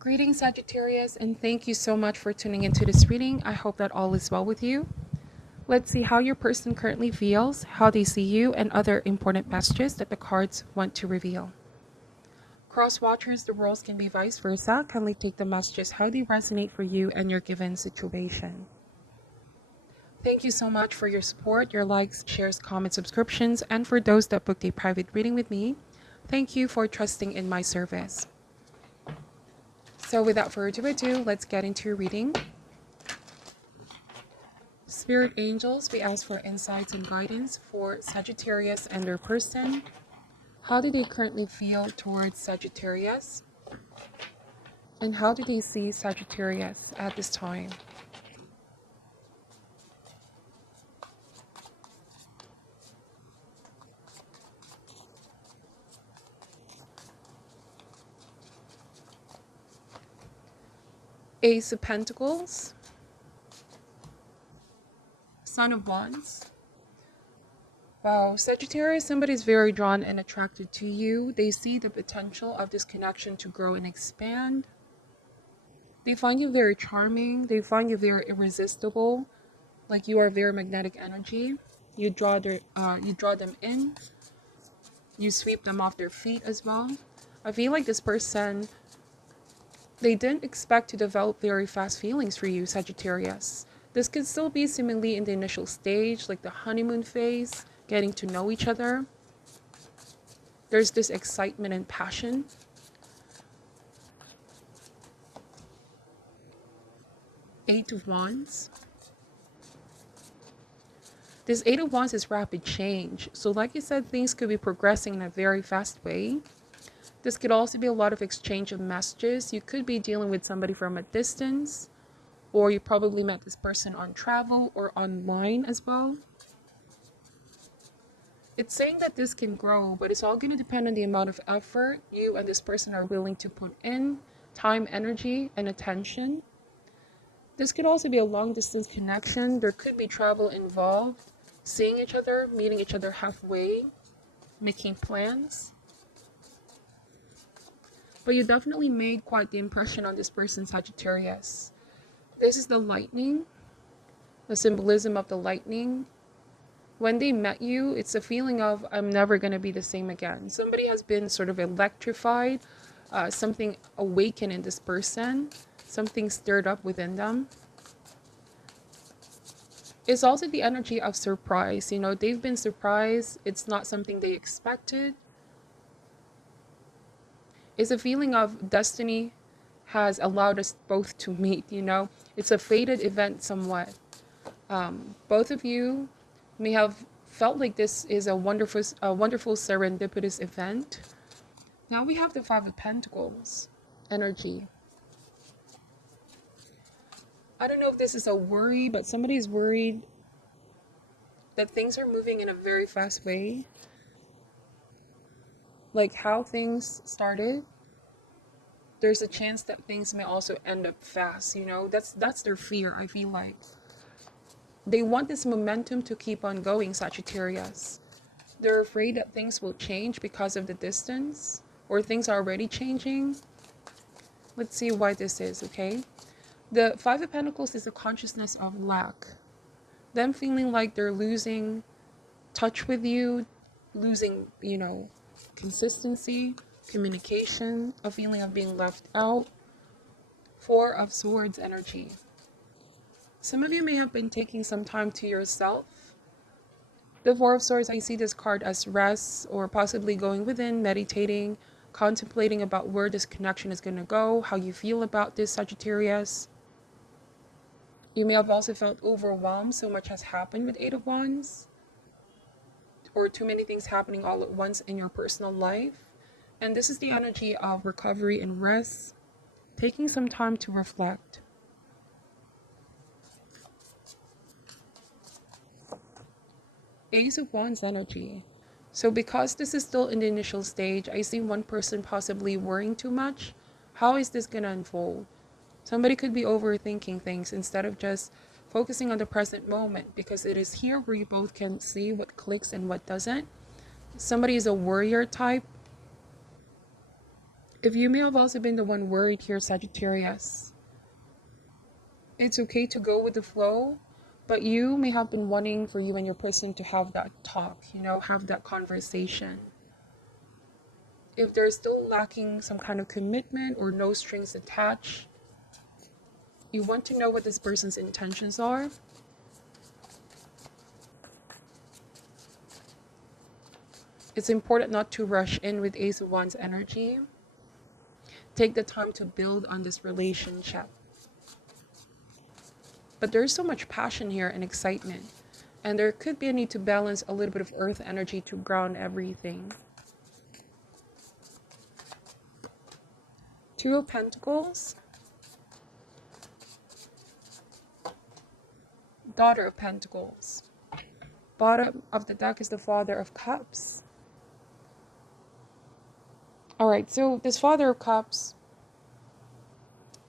Greetings, Sagittarius, and thank you so much for tuning into this reading. I hope that all is well with you. Let's see how your person currently feels, how they see you, and other important messages that the cards want to reveal. Cross watchers, the roles can be vice versa. Kindly take the messages how they resonate for you and your given situation. Thank you so much for your support, your likes, shares, comments, subscriptions, and for those that booked a private reading with me, thank you for trusting in my service. So without further ado, let's get into your reading. Spirit angels, we ask for insights and guidance for Sagittarius and their person. How do they currently feel towards Sagittarius? And how do they see Sagittarius at this time? Ace of Pentacles, Son of Wands. Wow, Sagittarius, somebody's very drawn and attracted to you. They see the potential of this connection to grow and expand. They find you very charming. They find you very irresistible. Like you are very magnetic energy. You draw them in. You sweep them off their feet as well. I feel like this person, they didn't expect to develop very fast feelings for you, Sagittarius. This could still be seemingly in the initial stage, like the honeymoon phase, getting to know each other. There's this excitement and passion. Eight of Wands. This Eight of Wands is rapid change. So like I said, things could be progressing in a very fast way. This could also be a lot of exchange of messages. You could be dealing with somebody from a distance, or you probably met this person on travel or online as well. It's saying that this can grow, but it's all going to depend on the amount of effort you and this person are willing to put in, time, energy, and attention. This could also be a long distance connection. There could be travel involved, seeing each other, meeting each other halfway, making plans. But you definitely made quite the impression on this person, Sagittarius. This is the lightning, the symbolism of the lightning. When they met you, it's a feeling of, I'm never going to be the same again. Somebody has been sort of electrified, something awakened in this person, something stirred up within them. It's also the energy of surprise. You know, they've been surprised. It's not something they expected. It's a feeling of destiny has allowed us both to meet, you know. It's a fated event somewhat. Both of you may have felt like this is a wonderful serendipitous event. Now we have the Five of Pentacles energy. I don't know if this is a worry, but somebody's worried that things are moving in a very fast way. Like how things started, there's a chance that things may also end up fast, you know. That's their fear, I feel like. They want this momentum to keep on going, Sagittarius. They're afraid that things will change because of the distance, or things are already changing. Let's see why this is, okay? The Five of Pentacles is a consciousness of lack. Them feeling like they're losing touch with you, losing, you know, consistency, communication, a feeling of being left out. Four of Swords energy. Some of you may have been taking some time to yourself. The Four of Swords, I see this card as rest, or possibly going within, meditating, contemplating about where this connection is going to go, how you feel about this, Sagittarius. You may have also felt overwhelmed, so much has happened with Eight of Wands, or too many things happening all at once in your personal life. And this is the energy of recovery and rest, taking some time to reflect. Ace of Wands energy. So because this is still in the initial stage, I see one person possibly worrying too much. How is this going to unfold? Somebody could be overthinking things instead of just focusing on the present moment, because it is here where you both can see what clicks and what doesn't. Somebody is a warrior type. If you may have also been the one worried here, Sagittarius, it's okay to go with the flow, but you may have been wanting for you and your person to have that talk, have that conversation. If they're still lacking some kind of commitment or no strings attached, you want to know what this person's intentions are. It's important not to rush in with Ace of Wands energy. Take the time to build on this relationship. But there's so much passion here and excitement. And there could be a need to balance a little bit of earth energy to ground everything. Two of Pentacles. Daughter of Pentacles. Bottom of the deck is the Father of Cups. Alright, so this Father of Cups,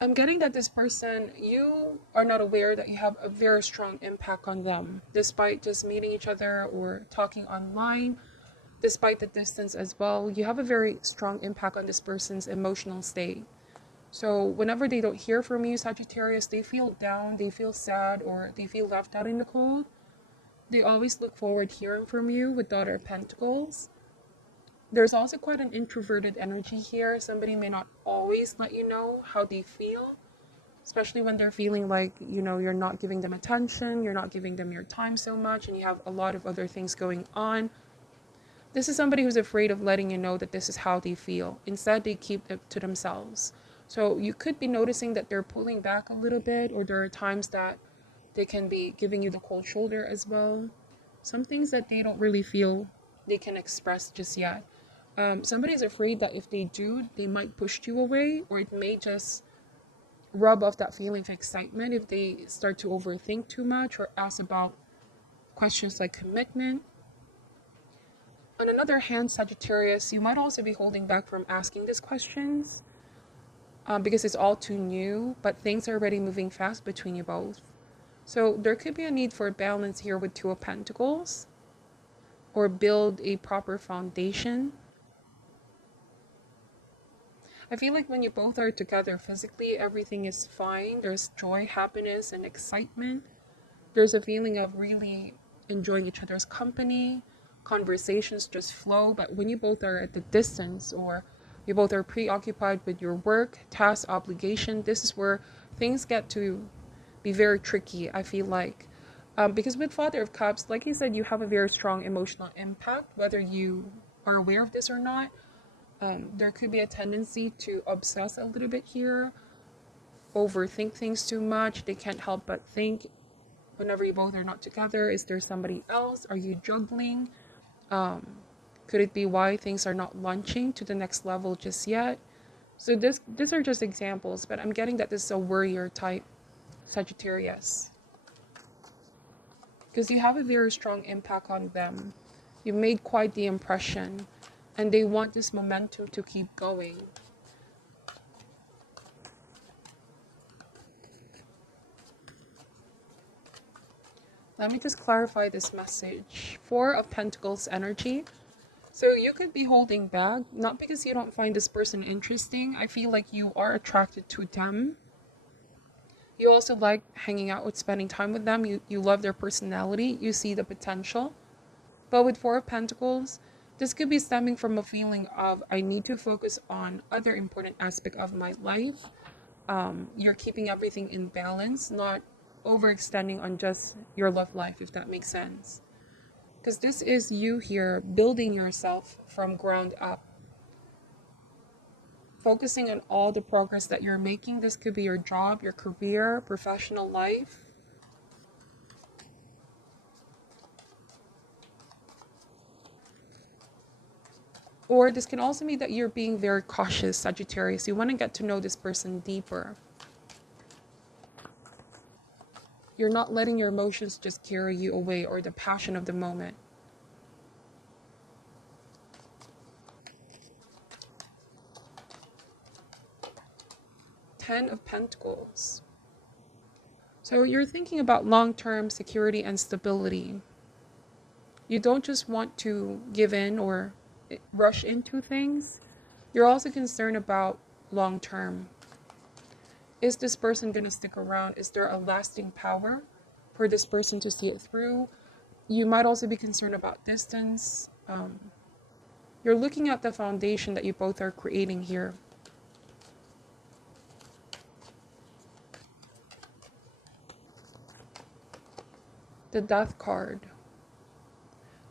I'm getting that this person, you are not aware that you have a very strong impact on them. Despite just meeting each other or talking online, despite the distance as well, you have a very strong impact on this person's emotional state. So whenever they don't hear from you, Sagittarius, they feel down, they feel sad, or they feel left out in the cold. They always look forward to hearing from you with Daughter of Pentacles. There's also quite an introverted energy here. Somebody may not always let you know how they feel, especially when they're feeling like, you're not giving them attention, you're not giving them your time so much, and you have a lot of other things going on. This is somebody who's afraid of letting you know that this is how they feel. Instead, they keep it to themselves. So you could be noticing that they're pulling back a little bit, or there are times that they can be giving you the cold shoulder as well. Some things that they don't really feel they can express just yet. Somebody's afraid that if they do, they might push you away, or it may just rub off that feeling of excitement if they start to overthink too much or ask about questions like commitment. On another hand, Sagittarius, you might also be holding back from asking these questions because it's all too new, but things are already moving fast between you both. So there could be a need for balance here with Two of Pentacles, or build a proper foundation. I feel like when you both are together physically, everything is fine. There's joy, happiness, and excitement. There's a feeling of really enjoying each other's company. Conversations just flow. But when you both are at the distance, or you both are preoccupied with your work, task, obligation, this is where things get to be very tricky, I feel like. Because with Father of Cups, like I said, you have a very strong emotional impact, whether you are aware of this or not. There could be a tendency to obsess a little bit here, overthink things too much. They can't help but think whenever you both are not together, is there somebody else? Are you juggling? Could it be why things are not launching to the next level just yet? So these are just examples, but I'm getting that this is a worrier type, Sagittarius. Because you have a very strong impact on them. You made quite the impression. And they want this momentum to keep going. Let me just clarify this message. Four of Pentacles energy. So you could be holding back, not because you don't find this person interesting. I feel like you are attracted to them. You also like hanging out with, spending time with them. You love their personality. You see the potential. But with Four of Pentacles, this could be stemming from a feeling of, I need to focus on other important aspect of my life. You're keeping everything in balance, not overextending on just your love life, if that makes sense. Because this is you here building yourself from ground up. Focusing on all the progress that you're making. This could be your job, your career, professional life. Or this can also mean that you're being very cautious, Sagittarius. You want to get to know this person deeper. You're not letting your emotions just carry you away, or the passion of the moment. Ten of Pentacles. So you're thinking about long-term security and stability. You don't just want to give in or rush into things. You're also concerned about long term. Is this person going to stick around? Is there a lasting power for this person to see it through? You might also be concerned about distance. You're looking at the foundation that you both are creating here. The Death card.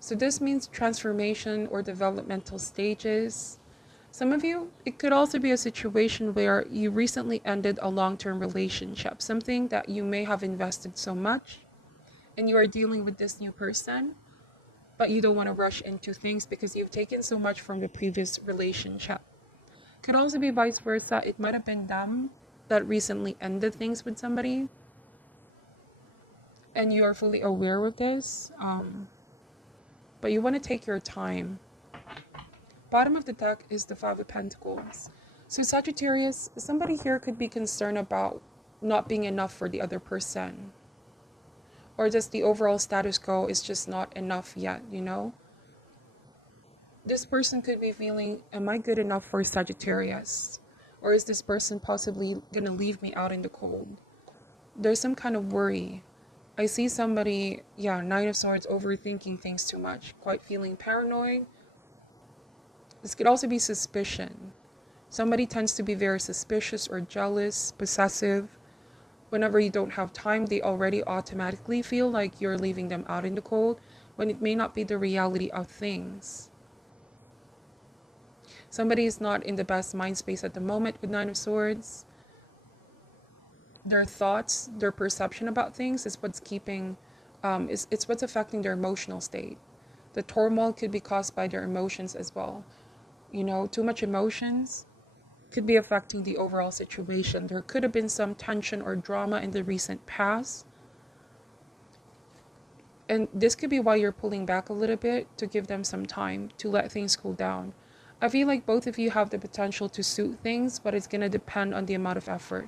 So this means transformation or developmental stages. Some of you, it could also be a situation where you recently ended a long-term relationship, something that you may have invested so much, and you are dealing with this new person, but you don't want to rush into things because you've taken so much from the previous relationship. Could also be vice versa. It might have been them that recently ended things with somebody, and you are fully aware of this, but you want to take your time. Bottom of the deck is the Five of Pentacles. So Sagittarius, somebody here could be concerned about not being enough for the other person. Or just the overall status quo is just not enough yet, you know? This person could be feeling, am I good enough for Sagittarius? Or is this person possibly going to leave me out in the cold? There's some kind of worry. I see somebody, yeah, Nine of Swords, overthinking things too much, quite feeling paranoid. This could also be suspicion. Somebody tends to be very suspicious or jealous, possessive. Whenever you don't have time, they already automatically feel like you're leaving them out in the cold, when it may not be the reality of things. Somebody is not in the best mind space at the moment with Nine of Swords. Their thoughts, their perception about things is what's keeping, it's what's affecting their emotional state. The turmoil could be caused by their emotions as well. You know, too much emotions could be affecting the overall situation. There could have been some tension or drama in the recent past. And this could be why you're pulling back a little bit, to give them some time to let things cool down. I feel like both of you have the potential to suit things, but it's going to depend on the amount of effort.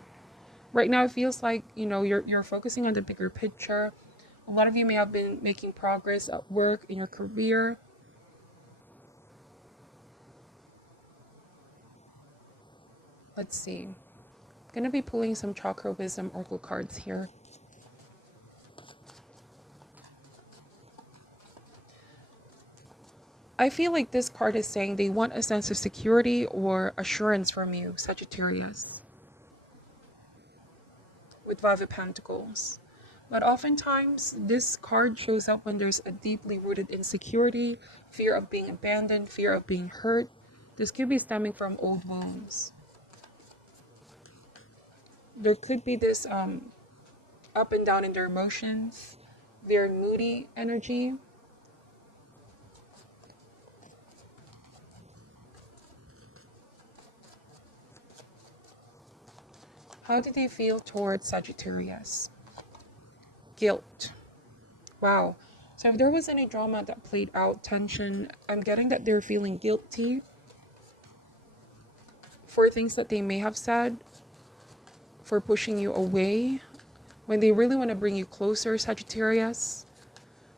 Right now, it feels like, you know, you're focusing on the bigger picture. A lot of you may have been making progress at work, in your career. Let's see. I'm going to be pulling some Chakra Wisdom Oracle cards here. I feel like this card is saying they want a sense of security or assurance from you, Sagittarius, with Five of Pentacles. But oftentimes, this card shows up when there's a deeply rooted insecurity, fear of being abandoned, fear of being hurt. This could be stemming from old wounds. There could be this up and down in their emotions, very moody energy. How do they feel towards Sagittarius? Guilt. Wow. So if there was any drama that played out, tension, I'm getting that they're feeling guilty for things that they may have said, for pushing you away when they really want to bring you closer, Sagittarius.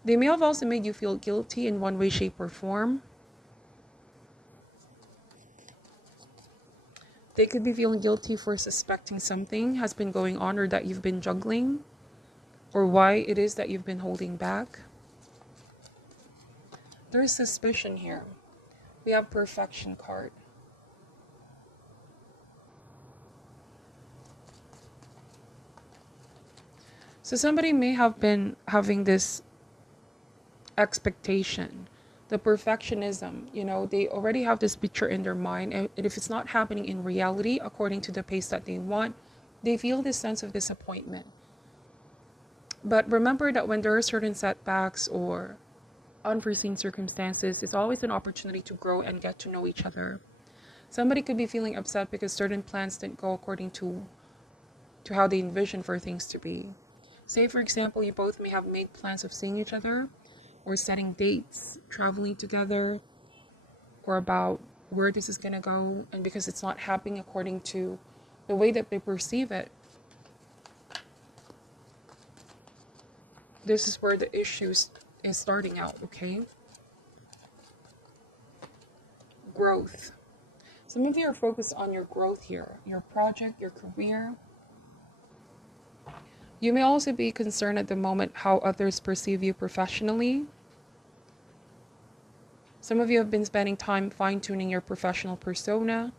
They may have also made you feel guilty in one way, shape, or form. They could be feeling guilty for suspecting something has been going on, or that you've been juggling, or why it is that you've been holding back. There's suspicion here. We have Perfection card. So somebody may have been having this expectation, the perfectionism, you know, they already have this picture in their mind, and if it's not happening in reality according to the pace that they want, they feel this sense of disappointment. But remember that when there are certain setbacks or unforeseen circumstances, it's always an opportunity to grow and get to know each other. Somebody could be feeling upset because certain plans didn't go according to how they envisioned for things to be. Say, for example, you both may have made plans of seeing each other, or setting dates, traveling together, or about where this is going to go, and because it's not happening according to the way that they perceive it, this is where the issues is starting out, okay? Growth. Some of you are focused on your growth here, your project, your career. You may also be concerned at the moment how others perceive you professionally. Some of you have been spending time fine-tuning your professional persona.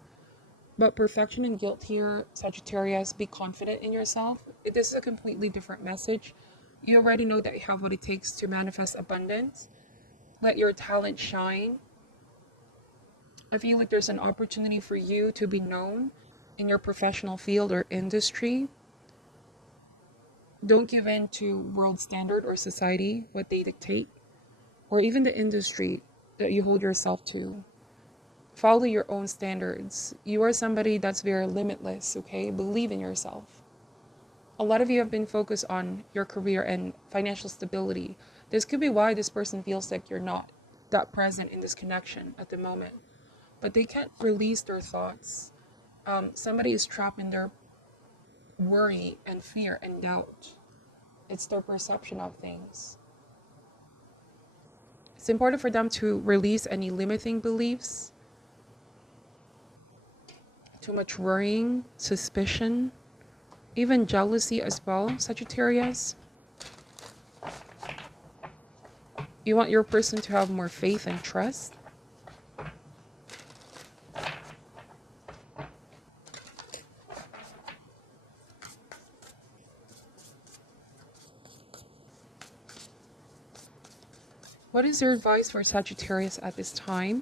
But perfection and guilt here, Sagittarius, be confident in yourself. This is a completely different message. You already know that you have what it takes to manifest abundance. Let your talent shine. I feel like there's an opportunity for you to be known in your professional field or industry. Don't give in to world standard or society, what they dictate, or even the industry that you hold yourself to. Follow your own standards. You are somebody that's very limitless, okay? Believe in yourself. A lot of you have been focused on your career and financial stability. This could be why this person feels like you're not that present in this connection at the moment. But they can't release their thoughts. Somebody is trapped in their worry and fear and doubt. It's their perception of things. It's important for them to release any limiting beliefs. Too much worrying, suspicion, even jealousy as well, Sagittarius. You want your person to have more faith and trust. What is your advice for Sagittarius at this time?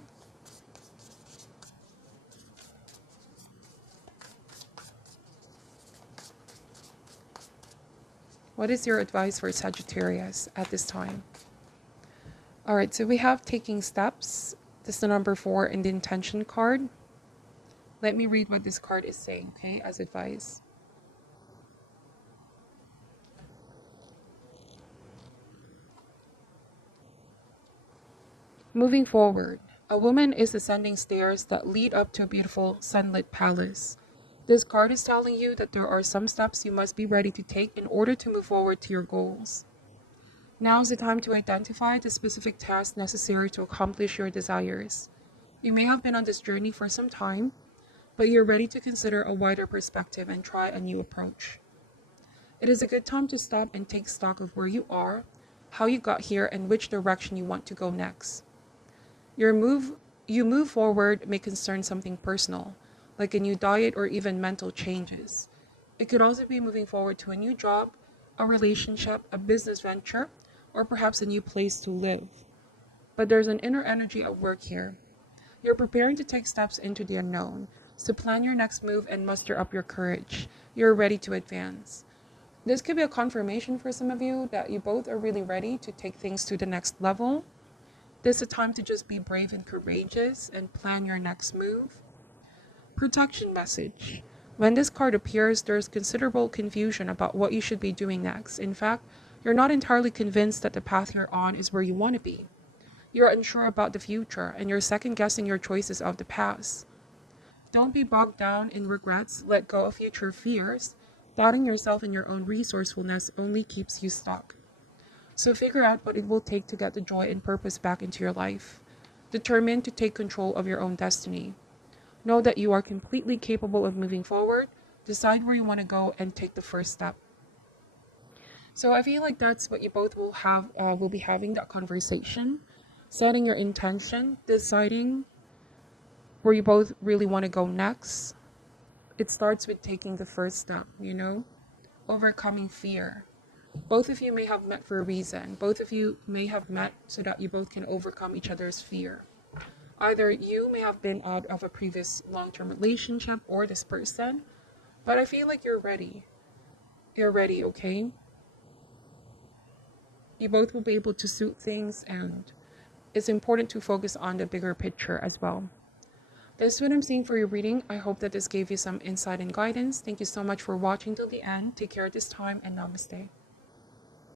What is your advice for Sagittarius at this time? All right, so we have taking steps. This is the number 4 in the intention card. Let me read what this card is saying, okay, as advice. Moving forward, a woman is ascending stairs that lead up to a beautiful sunlit palace. This card is telling you that there are some steps you must be ready to take in order to move forward to your goals. Now is the time to identify the specific tasks necessary to accomplish your desires. You may have been on this journey for some time, but you're ready to consider a wider perspective and try a new approach. It is a good time to stop and take stock of where you are, how you got here, and which direction you want to go next. You move forward may concern something personal, like a new diet or even mental changes. It could also be moving forward to a new job, a relationship, a business venture, or perhaps a new place to live. But there's an inner energy at work here. You're preparing to take steps into the unknown, so plan your next move and muster up your courage. You're ready to advance. This could be a confirmation for some of you that you both are really ready to take things to the next level. This is a time to just be brave and courageous and plan your next move. Protection message. When this card appears, there's considerable confusion about what you should be doing next. In fact, you're not entirely convinced that the path you're on is where you want to be. You're unsure about the future, and you're second-guessing your choices of the past. Don't be bogged down in regrets. Let go of future fears. Doubting yourself and your own resourcefulness only keeps you stuck. So figure out what it will take to get the joy and purpose back into your life. Determined to take control of your own destiny. Know that you are completely capable of moving forward. Decide where you want to go and take the first step. So I feel like that's what you both will be having, that conversation. Setting your intention, deciding where you both really want to go next. It starts with taking the first step, overcoming fear. Both of you may have met for a reason. Both of you may have met so that you both can overcome each other's fear. Either you may have been out of a previous long-term relationship or this person, but I feel like you're ready. You're ready, okay? You both will be able to suit things, and it's important to focus on the bigger picture as well. This is what I'm seeing for your reading. I hope that this gave you some insight and guidance. Thank you so much for watching till the end. Take care at this time, and namaste.